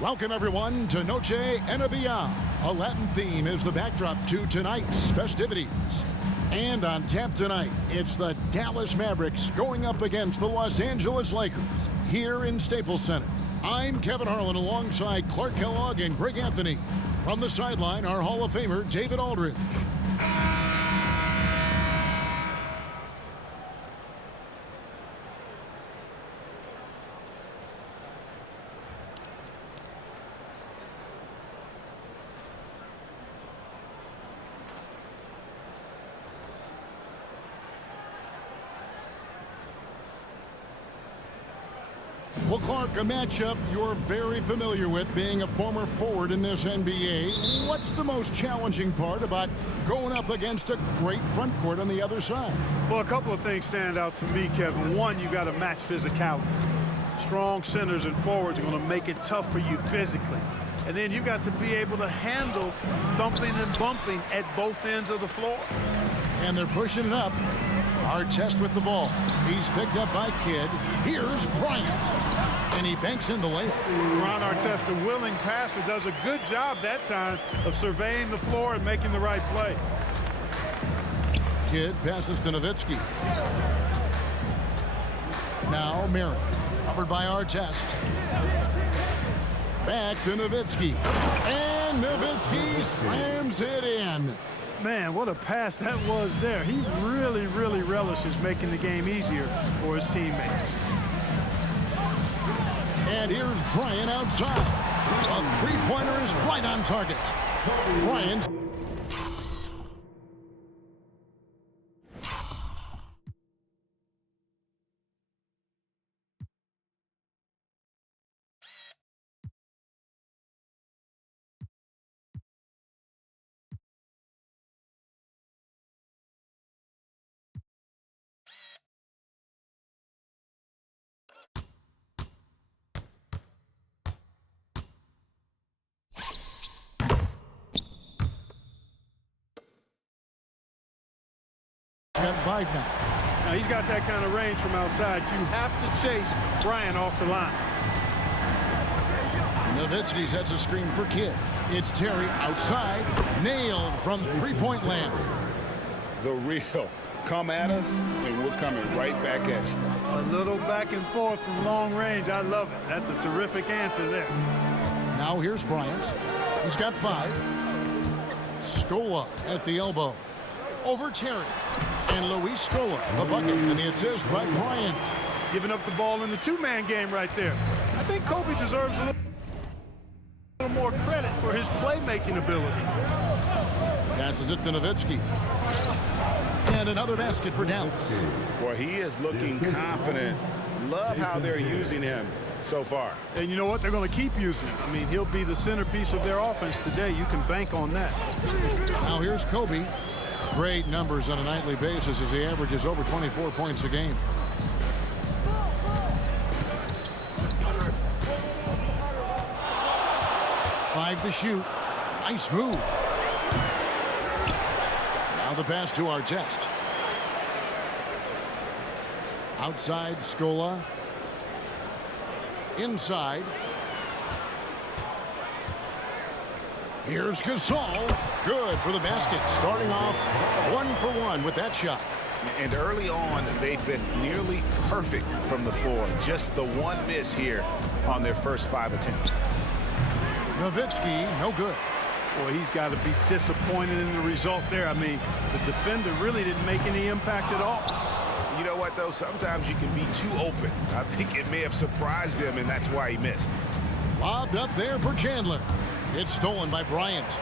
Welcome, everyone, to Noche Enabia. A Latin theme is the backdrop to tonight's festivities. And on tap tonight, it's the Dallas Mavericks going up against the Los Angeles Lakers here in Staples Center. I'm Kevin Harlan alongside Clark Kellogg and Greg Anthony. From the sideline, our Hall of Famer, David Aldridge. Well, Clark, a matchup you're very familiar with, being a former forward in this NBA. What's the most challenging part about going up against a great front court on the other side? Well, a couple of things stand out to me, Kevin. One, you got to match physicality. Strong centers and forwards are going to make it tough for you physically. And then you got to be able to handle thumping and bumping at both ends of the floor. And they're pushing it up. Artest with the ball. He's picked up by Kidd. Here's Bryant. And he banks in the layup. Ron Artest, a willing passer, does a good job that time of surveying the floor and making the right play. Kidd passes to Nowitzki. Now Marion, covered by Artest. Back to Nowitzki. And Nowitzki slams it in. Man, what a pass that was there. He really relishes making the game easier for his teammates. And here's Bryant outside. A three-pointer is right on target. Bryant. Got 5 now. Now, he's got that kind of range from outside. You have to chase Bryant off the line. Nowitzki sets a screen for Kidd. It's Terry outside. Nailed from three-point land. The real. Come at us, and we're coming right back at you. A little back and forth from long range. I love it. That's a terrific answer there. Now here's Bryant. He's got 5. Scola at the elbow. Over Terry. And Luis Scola, the bucket, and the assist by Bryant. Giving up the ball in the two-man game right there. I think Kobe deserves a little more credit for his playmaking ability. Passes it to Nowitzki. And another basket for Dallas. Well, he is looking confident. Love how they're using him so far. And you know what? They're going to keep using him. I mean, he'll be the centerpiece of their offense today. You can bank on that. Now here's Kobe. Great numbers on a nightly basis as he averages over 24 points a game. Five to shoot. Nice move. Now the pass to Artest. Outside, Scola. Inside. Here's Gasol. Good for the basket. Starting off 1 for 1 with that shot. And early on, they've been nearly perfect from the floor. Just the one miss here on their first 5 attempts. Nowitzki, no good. Boy, he's got to be disappointed in the result there. I mean, the defender really didn't make any impact at all. You know what, though? Sometimes you can be too open. I think it may have surprised him, and that's why he missed. Lobbed up there for Chandler. It's stolen by Bryant.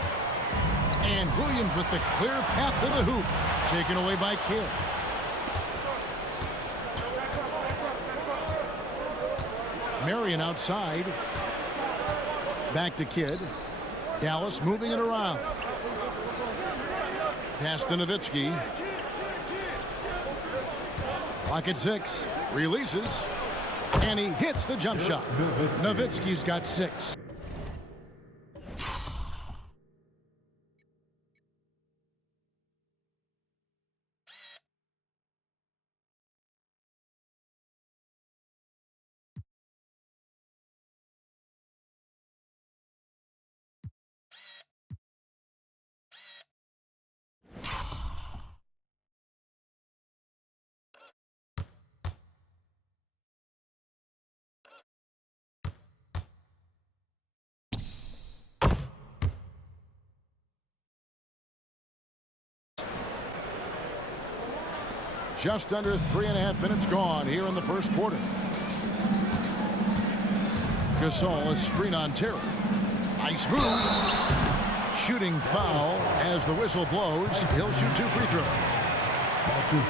And Williams with the clear path to the hoop. Taken away by Kidd. Marion outside. Back to Kidd. Dallas moving it around. Pass to Nowitzki. Clock at 6. Releases. And he hits the jump shot. Nowitzki's got 6. just under 3.5 minutes gone here in the first quarter. Gasol, a screen on Terry. Nice move. Shooting foul as the whistle blows. He'll shoot 2 free throws.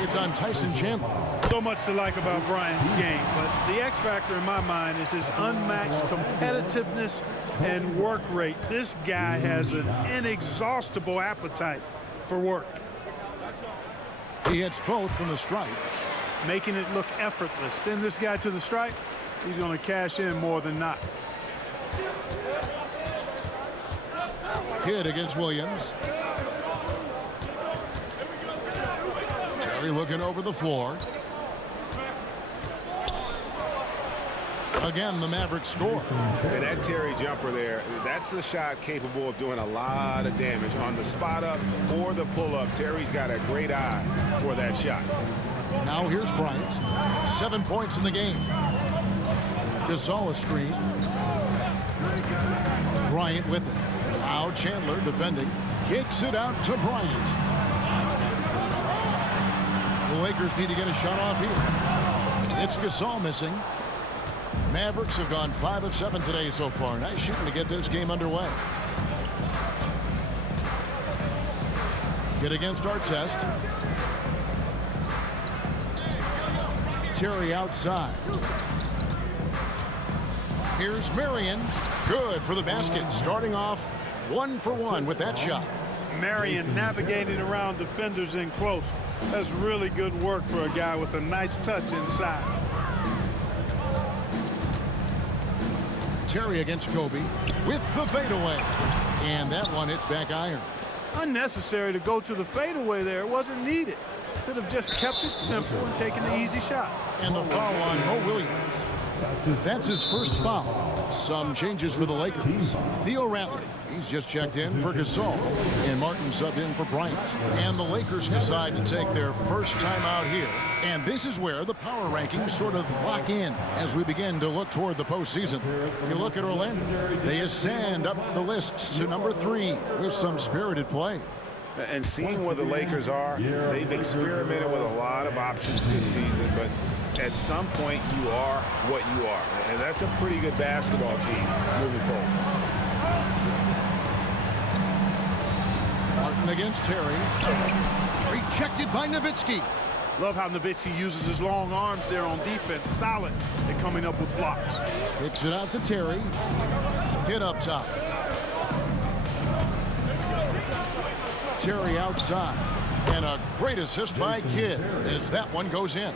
It's on Tyson Chandler. So much to like about Bryant's game, but the X factor in my mind is his unmatched competitiveness and work rate. This guy has an inexhaustible appetite for work. He hits both from the stripe, making it look effortless. Send this guy to the stripe, he's going to cash in more than not. Kidd against Williams. Terry looking over the floor. Again, the Mavericks score. And that Terry jumper there, that's the shot capable of doing a lot of damage on the spot up or the pull up. Terry's got a great eye for that shot. Now here's Bryant. 7 points in the game. Gasol a screen. Bryant with it. Now Chandler defending. Kicks it out to Bryant. The Lakers need to get a shot off here. It's Gasol missing. Mavericks have gone 5 of 7 today so far. Nice shooting to get this game underway. Kidd against Artest. Terry outside. Here's Marion. Good for the basket. Starting off 1 for 1 with that shot. Marion navigating around defenders in close. That's really good work for a guy with a nice touch inside. Terry against Kobe with the fadeaway. And that one hits back iron. Unnecessary to go to the fadeaway there. It wasn't needed. Could have just kept it simple and taken the easy shot. And the foul on Mo Williams. That's his first foul. Some changes for the Lakers. Theo Ratliff, he's just checked in for Gasol. And Martin subbed in for Bryant. And the Lakers decide to take their first time out here. And this is where the power rankings sort of lock in as we begin to look toward the postseason. You look at Orlando. They ascend up the list to number 3 with some spirited play. And seeing where the Lakers are, they've experimented with a lot of options this season, but at some point you are what you are. And that's a pretty good basketball team moving forward. Martin against Terry. Rejected by Nowitzki. Love how Nowitzki uses his long arms there on defense. Solid at coming up with blocks. Kicks it out to Terry. Kidd up top. Terry outside. And a great assist by Kidd as that one goes in.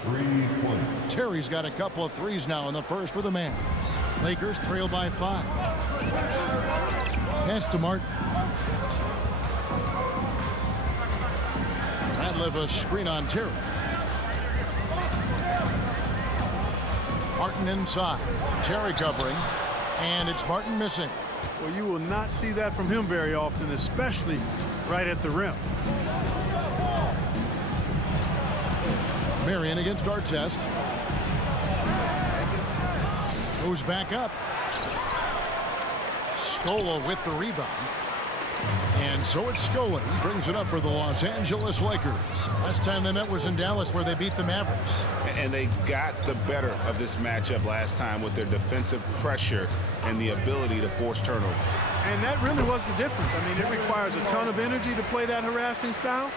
Terry's got a couple of threes now in the first for the Mavs. Lakers trail by 5. Pass to Martin. Ratliff a screen on Terry. Martin inside. Terry covering. And it's Martin missing. Well, you will not see that from him very often, especially right at the rim. Marion against Artest. Goes back up. Scola with the rebound. And so it's Scola. He brings it up for the Los Angeles Lakers. Last time they met was in Dallas where they beat the Mavericks. And they got the better of this matchup last time with their defensive pressure and the ability to force turnovers. And that really was the difference. I mean, it requires a ton of energy to play that harassing style.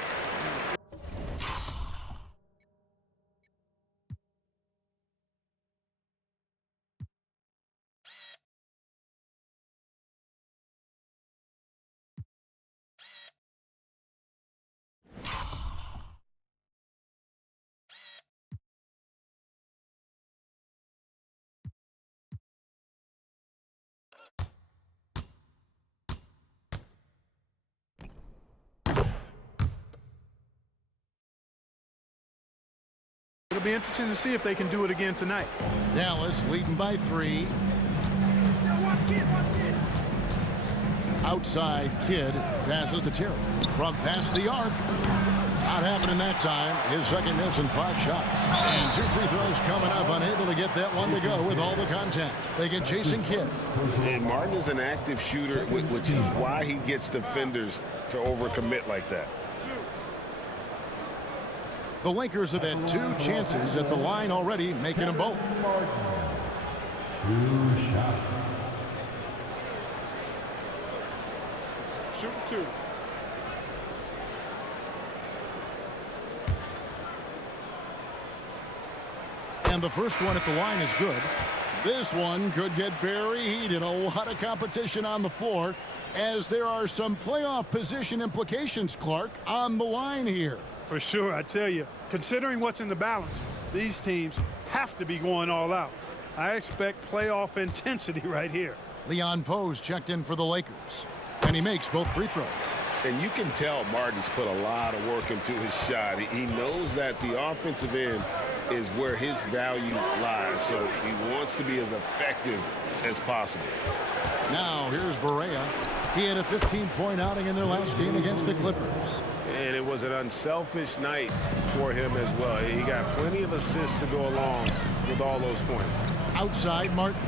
It'll be interesting to see if they can do it again tonight. Dallas leading by 3. Outside, Kidd passes to Terry. From past the arc. Not happening that time. His second miss in 5 shots. And 2 free throws coming up. Unable to get that one to go with all the contact. They get Jason Kidd. And Martin is an active shooter, which is why he gets defenders to overcommit like that. The Lakers have had 2 chances at the line already, making them both. 2 shots. Shooting 2. And the first one at the line is good. This one could get very heated. A lot of competition on the floor as there are some playoff position implications, Clark, on the line here. For sure, I tell you, considering what's in the balance, these teams have to be going all out. I expect playoff intensity right here. Leon Pose checked in for the Lakers, and he makes both free throws. And you can tell Martin's put a lot of work into his shot. He knows that the offensive end is where his value lies, so he wants to be as effective as possible. Now here's Barea. He had a 15-point outing in their last game against the Clippers. And it was an unselfish night for him as well. He got plenty of assists to go along with all those points. Outside, Martin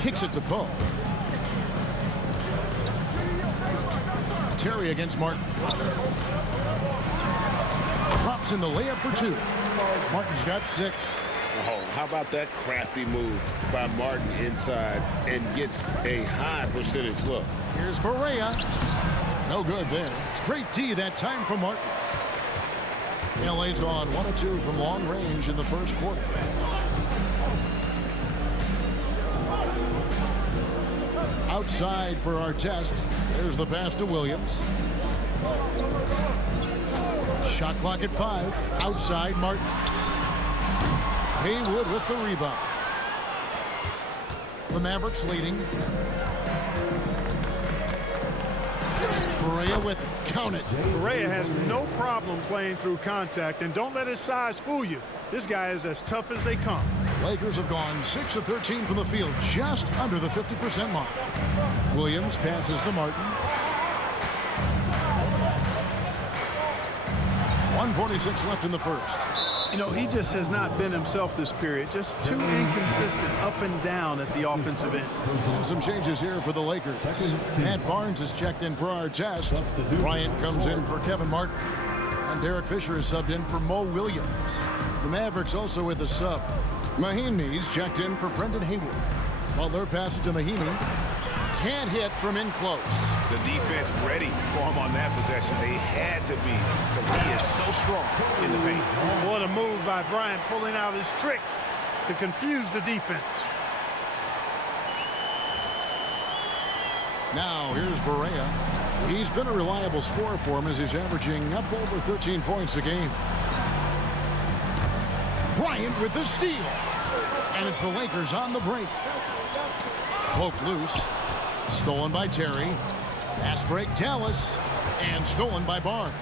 kicks it to Poe. Terry against Martin. Drops in the layup for 2. Martin's got 6. Oh, how about that crafty move by Martin inside and gets a high percentage look. Here's Barea. No good there. Great D that time from Martin. LA's on 1 of 2 from long range in the first quarter. Outside for Artest. There's the pass to Williams. Shot clock at 5. Outside, Martin. Haywood with the rebound. The Mavericks leading. Barea with it. Count it. Barea has no problem playing through contact, and don't let his size fool you. This guy is as tough as they come. Lakers have gone 6 of 13 from the field, just under the 50% mark. Williams passes to Martin. 1:46 left in the first. You know, he just has not been himself this period. Just too inconsistent up and down at the offensive end. And some changes here for the Lakers. Matt Barnes is checked in for Artest. Bryant comes in for Kevin Martin. And Derek Fisher is subbed in for Mo Williams. The Mavericks also with a sub. Mahinmi's checked in for Brendan Haywood. Butler passes to Mahinmi. Can't hit from in close. The defense ready for him on that possession. They had to be because he is so strong in the paint. What a move by Bryant, pulling out his tricks to confuse the defense. Now here's Barea. He's been a reliable scorer for him as he's averaging up over 13 points a game. Bryant with the steal. And it's the Lakers on the break. Poke loose. Stolen by Terry. Fast break Dallas. And stolen by Barnes.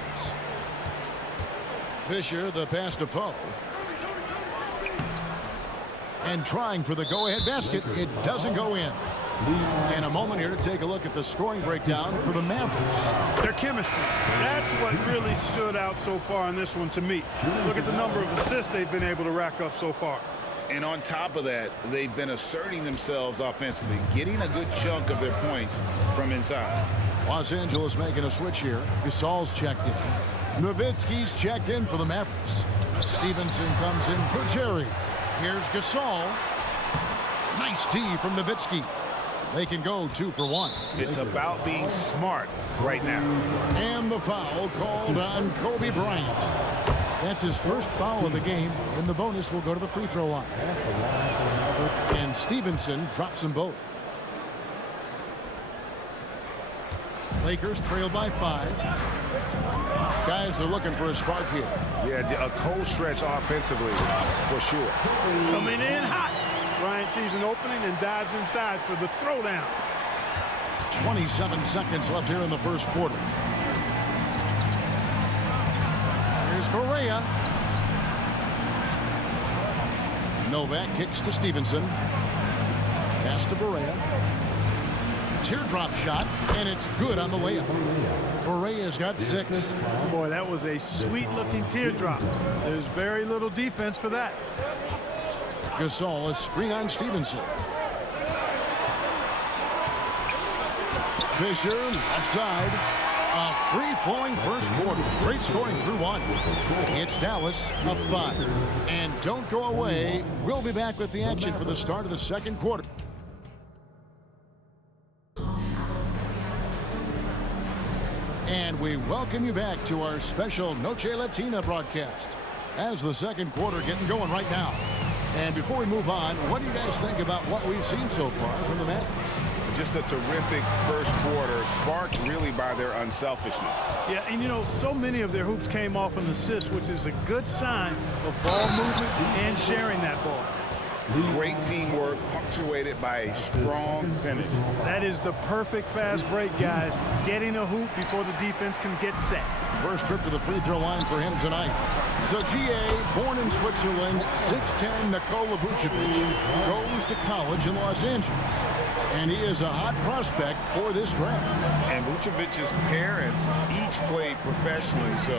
Fisher, the pass to Poe. And trying for the go-ahead basket. It doesn't go in. And a moment here to take a look at the scoring breakdown for the Mavericks. Their chemistry. That's what really stood out so far in this one to me. Look at the number of assists they've been able to rack up so far. And on top of that, they've been asserting themselves offensively, getting a good chunk of their points from inside. Los Angeles making a switch here. Gasol's checked in. Nowitzki's checked in for the Mavericks. Stevenson comes in for Jerry. Here's Gasol. Nice D from Nowitzki. They can go 2 for 1. It's about being smart right now. And the foul called on Kobe Bryant. That's his first foul of the game, and the bonus will go to the free throw line. And Stevenson drops them both. Lakers trail by 5. Guys are looking for a spark here. Yeah, a cold stretch offensively for sure. Coming in hot. Bryant sees an opening and dives inside for the throwdown. 27 seconds left here in the first quarter. Here's Barea. Novak kicks to Stevenson. Pass to Barea. Teardrop shot, and it's good on the layup. Barea's got 6. Boy, that was a sweet-looking teardrop. There's very little defense for that. Gasol, a screen on Stevenson. Fisher, left side. A Free-flowing first quarter. Great scoring through one. It's Dallas up 5. And don't go away. We'll be back with the action for the start of the second quarter. And we welcome you back to our special Noche Latina broadcast as the second quarter getting going right now. And before we move on, what do you guys think about what we've seen so far from the Mavericks? Just a terrific first quarter, sparked really by their unselfishness. Yeah, and you know, so many of their hoops came off an assist, which is a good sign of ball movement and sharing that ball. Great teamwork, punctuated by a strong finish. That is the perfect fast break, guys. Getting a hoop before the defense can get set. First trip to the free throw line for him tonight. So GA, born in Switzerland, 6'10", Nikola Vucevic, goes to college in Los Angeles. And he is a hot prospect for this draft. And Vucevic's parents each played professionally, so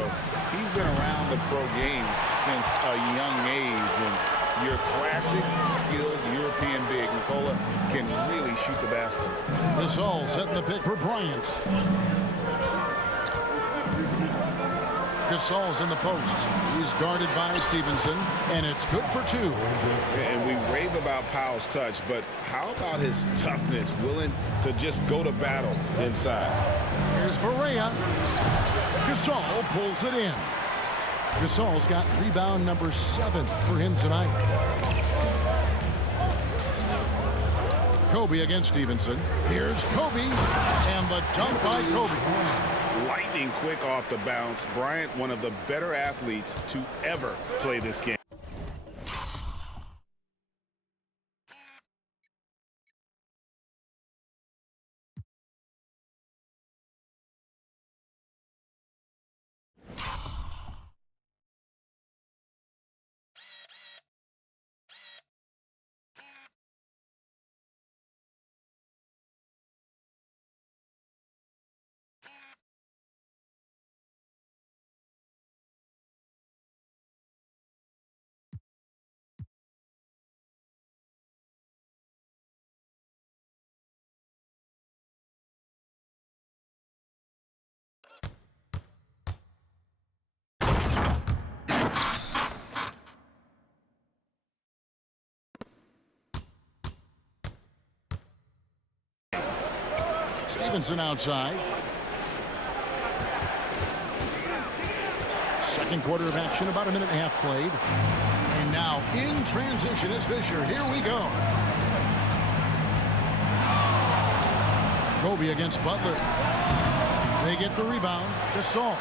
he's been around the pro game since a young age. And your classic, skilled European big, Nikola, can really shoot the basket. Gasol setting the pick for Bryant. Gasol's in the post. He's guarded by Stevenson, and it's good for 2. And we rave about Powell's touch, but how about his toughness, willing to just go to battle inside? Here's Barea. Gasol pulls it in. Gasol's got rebound number 7 for him tonight. Kobe against Stevenson. Here's Kobe, and the dunk by Kobe. Lightning quick off the bounce. Bryant, one of the better athletes to ever play this game. Stevenson outside. Second quarter of action, about a minute and a half played. And now in transition is Fisher. Here we go. Kobe against Butler. They get the rebound. Gasol.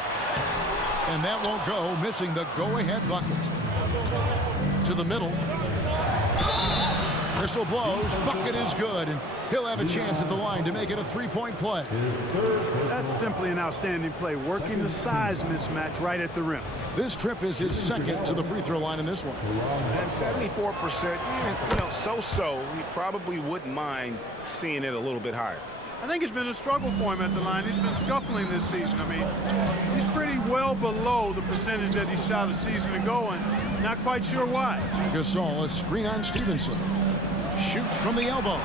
And that won't go, missing the go-ahead bucket. To the middle. Whistle blows. Bucket is good. And he'll have a chance at the line to make it a three-point play. That's simply an outstanding play, working the size mismatch right at the rim. This trip is his second to the free throw line in this one. And 74%, you know, so-so. He probably wouldn't mind seeing it a little bit higher. I think it's been a struggle for him at the line. He's been scuffling this season. I mean, he's pretty well below the percentage that he shot a season ago, and not quite sure why. Gasol, a screen on Stevenson. Shoots from the elbow.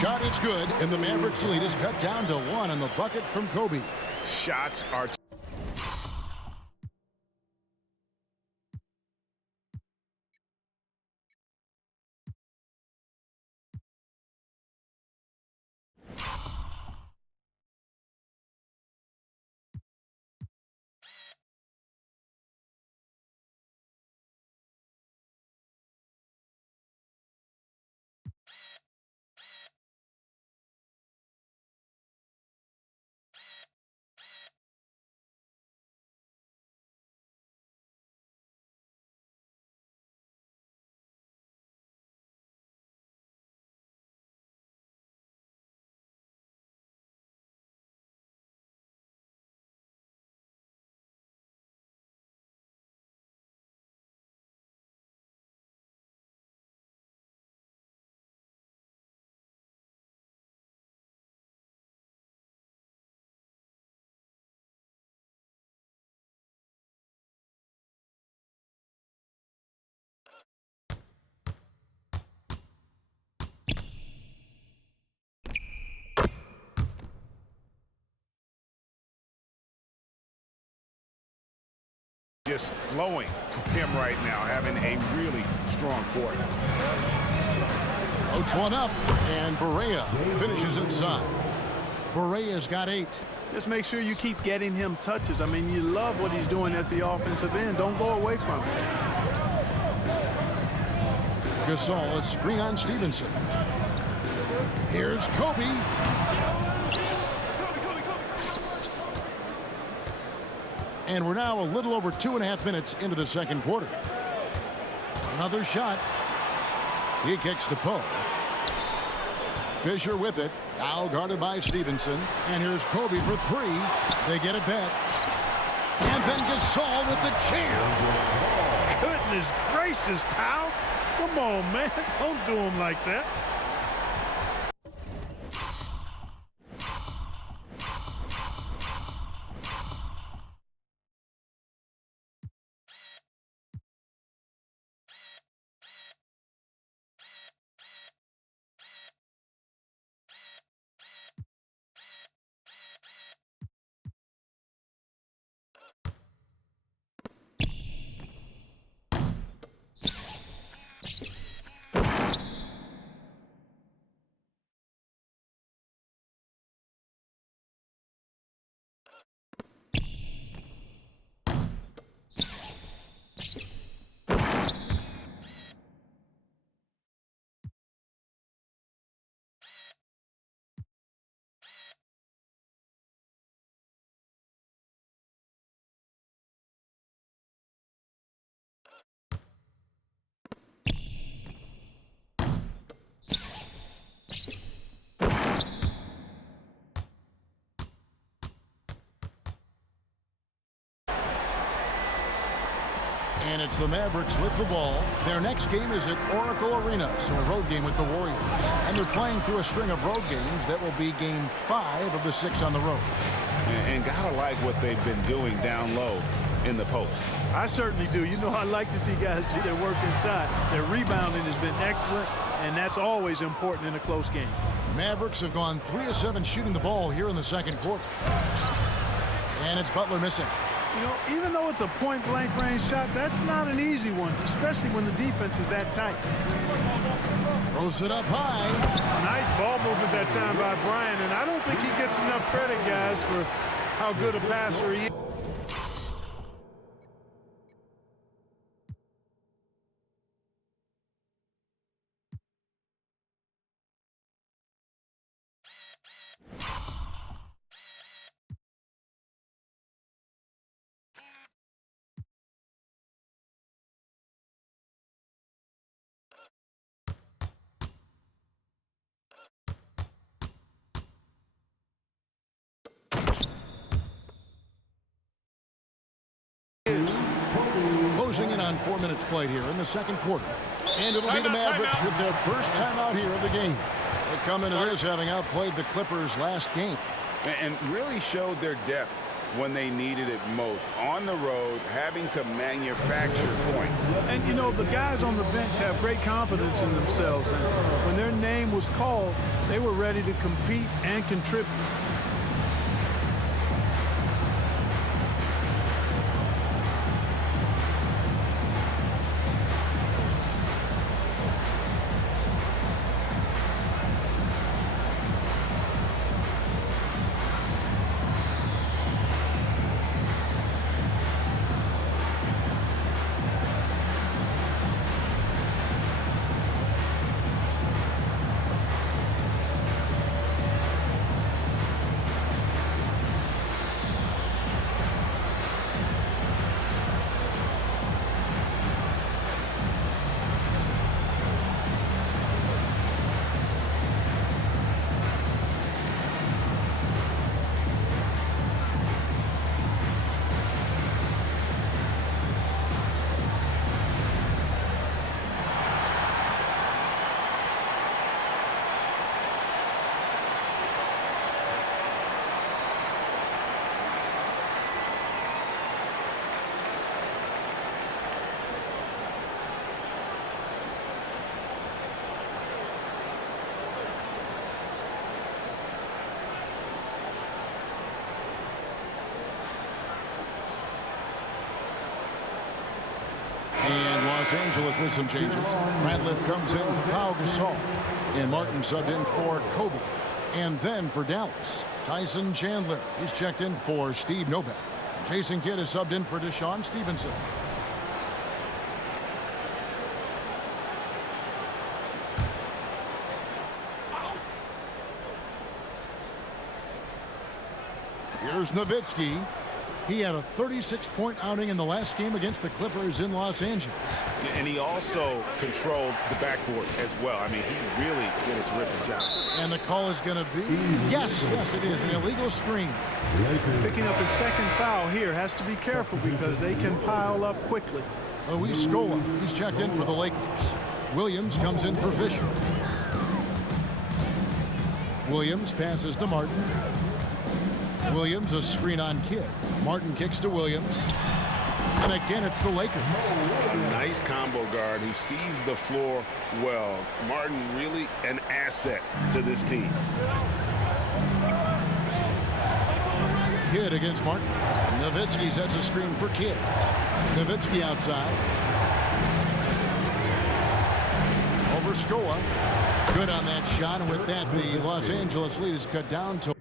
Shot is good, and the Mavericks lead is cut down to 1 on the bucket from Kobe. Shots are just flowing for him right now, having a really strong quarter. Floats one up, and Barea finishes inside. Barea's got 8. Just make sure you keep getting him touches. I mean, you love what he's doing at the offensive end. Don't go away from it. Gasol, a screen on Stevenson. Here's Kobe. And we're now a little over 2.5 minutes into the second quarter. Another shot. He kicks to Poe. Fisher with it. Now guarded by Stevenson. And here's Kobe for 3. They get it back. And then Gasol with the jam. Goodness gracious, pal. Come on, man. Don't do him like that. And it's the Mavericks with the ball. Their next game is at Oracle Arena, so a road game with the Warriors. And they're playing through a string of road games. That will be game 5 of the 6 on the road. And gotta like what they've been doing down low in the post. I certainly do. You know, I like to see guys do their work inside. Their rebounding has been excellent, and that's always important in a close game. Mavericks have gone 3 of 7 shooting the ball here in the second quarter. And it's Butler missing. You know, even though it's a point-blank range shot, that's not an easy one, especially when the defense is that tight. Throws it up high. Nice ball movement that time by Bryant, and I don't think he gets enough credit, guys, for how good a passer he is. Closing in on 4 minutes played here in the second quarter. And it'll be the Mavericks with their first timeout here of the game. They come into this having outplayed the Clippers last game. And really showed their depth when they needed it most. On the road, having to manufacture points. And, you know, the guys on the bench have great confidence in themselves. And when their name was called, they were ready to compete and contribute. Los Angeles with some changes. Ratliff comes in for Pau Gasol. And Martin subbed in for Kobe. And then for Dallas, Tyson Chandler. He's checked in for Steve Novak. Jason Kidd is subbed in for Deshaun Stevenson. Here's Nowitzki. He had a 36-point outing in the last game against the Clippers in Los Angeles. And he also controlled the backboard as well. I mean, he really did a terrific job. And the call is going to be, yes, it is, an illegal screen. Picking up his second foul here. Has to be careful because they can pile up quickly. Luis Scola, he's checked in for the Lakers. Williams comes in for Fisher. Williams passes to Martin. Williams, a screen on Kidd. Martin kicks to Williams. And again, it's the Lakers. A nice combo guard who sees the floor well. Martin really an asset to this team. Kidd against Martin. Nowitzki sets a screen for Kidd. Nowitzki outside. Over Scola. Good on that shot. And with that, the Los Angeles lead is cut down to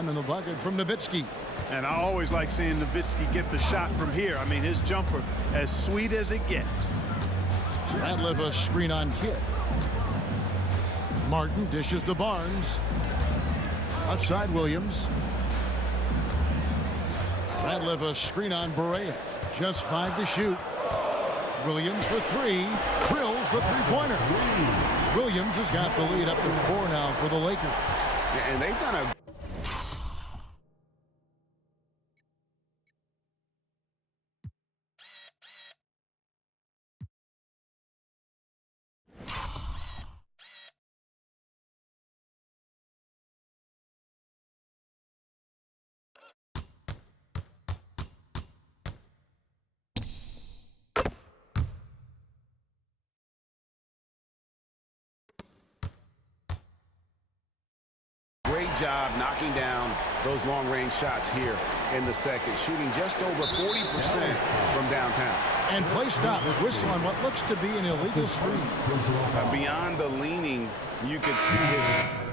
one in the bucket from Nowitzki. And I always like seeing Nowitzki get the shot from here. I mean, his jumper as sweet as it gets. Ratliff a screen on Kidd. Martin dishes to Barnes. Left side Williams. Ratliff a screen on Barea. Just 5 to shoot. Williams for 3. Drills the three-pointer. Williams has got the lead up to 4 now for the Lakers. And they've done a great job knocking down those long-range shots here in the second, shooting just over 40% from downtown. And play stops. Whistle on what looks to be an illegal screen. Beyond the leaning, you could see his